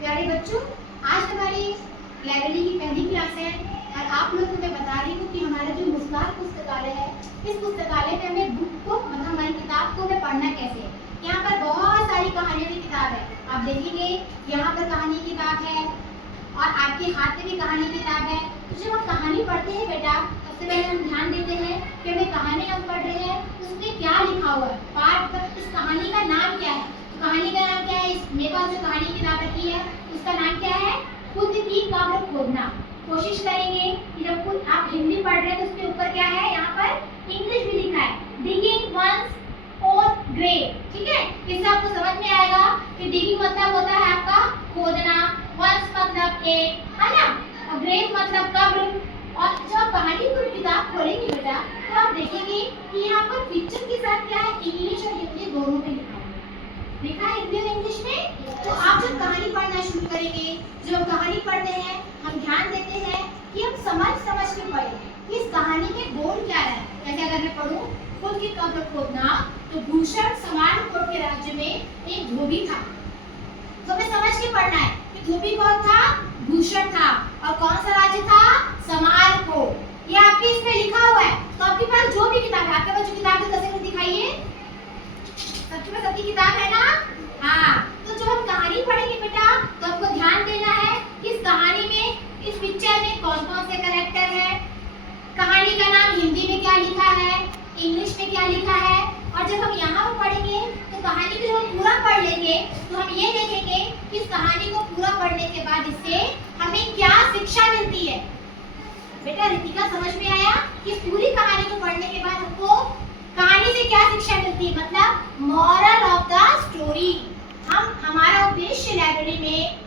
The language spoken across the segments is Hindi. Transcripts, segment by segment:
प्यारे बच्चों, आज हमारी लाइब्रेरी की पहली क्लास है और आप लोगों को मैं बता रही हूँ कि हमारा जो मुस्कान पुस्तकालय है, इस पुस्तकालय में हमें बुक को मतलब हमारी किताब को हमें पढ़ना कैसे है। यहाँ पर बहुत सारी कहानियों की किताब है। आप देखेंगे यहाँ पर कहानी की किताब है और आपके हाथ में भी कहानी की किताब है। तो जब हम कहानी पढ़ते हैं बेटा, सबसे पहले हम ध्यान देते हैं कि हमें कहानी हम पढ़ रहे हैं उसमें क्या लिखा हुआ है, पाठ इस कहानी का नाम क्या है। तो कहानी का नाम क्या है? मेरे पास जो कहानी की किताब रखी है उसका नाम क्या है? खुद की कब्र खोदना। कोशिश करेंगे कि जब खुद आप हिंदी पढ़ रहे हैं तो उसके ऊपर क्या है, यहाँ पर इंग्लिश भी लिखा है, डिगिंग वंस ओन ग्रेव। ठीक है, इससे आपको समझ में आएगा कि डिगिंग मतलब होता है आपका खोदना, वंस मतलब एक, है ना, और ग्रेव मतलब कब्र। और जब कहानी को किताब खोलेंगे बेटा तो आप देखेंगे कि यहाँ पर पिक्चर के साथ क्या है, इंग्लिश और हिंदी दोनों में लिखा है हिंदी और इंग्लिश में। तो आप जब कहानी पढ़ना शुरू करेंगे, जब हम कहानी पढ़ते हैं हम ध्यान देते हैं कि हम समझ के पढ़ें कि इस कहानी में गोल क्या है। जैसे अगर मैं पढ़ूं खुद की कब्र खोदना, तो भूषण समारकोट के राज्य में एक धोबी था। तो हमें समझ के पढ़ना है कि धोबी कौन था? भूषण था। और कौन सा राज्य था? समारकोट। ये आपके इसमें लिखा हुआ है। तो आपके पास जो भी किताब है, आपके पास जो किताब है दस दिखाइए, सबके पास सबकी किताब है ना? हाँ, तो जब हम कहानी पढ़ेंगे बेटा तो आपको ध्यान देना है कि इस कहानी में, इस पिक्चर में कौन कौन से कैरेक्टर है, कहानी का नाम हिंदी में क्या लिखा है, इंग्लिश में क्या लिखा है। और जब हम यहाँ पर पढ़ेंगे तो कहानी को जब हम पूरा पढ़ लेंगे तो हम ये देखेंगे कि इस कहानी को पूरा पढ़ने के बाद इससे हमें क्या शिक्षा मिलती है। बेटा रितिका, समझ में आया कि पूरी कहानी को पढ़ने के बाद हमको कहानी से क्या शिक्षा मिलती है, मतलब मॉरल ऑफ द स्टोरी। हमारा उद्देश्य लाइब्रेरी में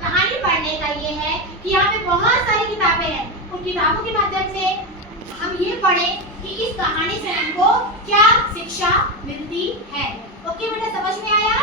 कहानी पढ़ने का ये है कि यहाँ पे बहुत सारी किताबें हैं, उन किताबों के माध्यम से हम ये पढ़ें कि इस कहानी से हमको क्या शिक्षा मिलती है। ओके बेटा, समझ में आया?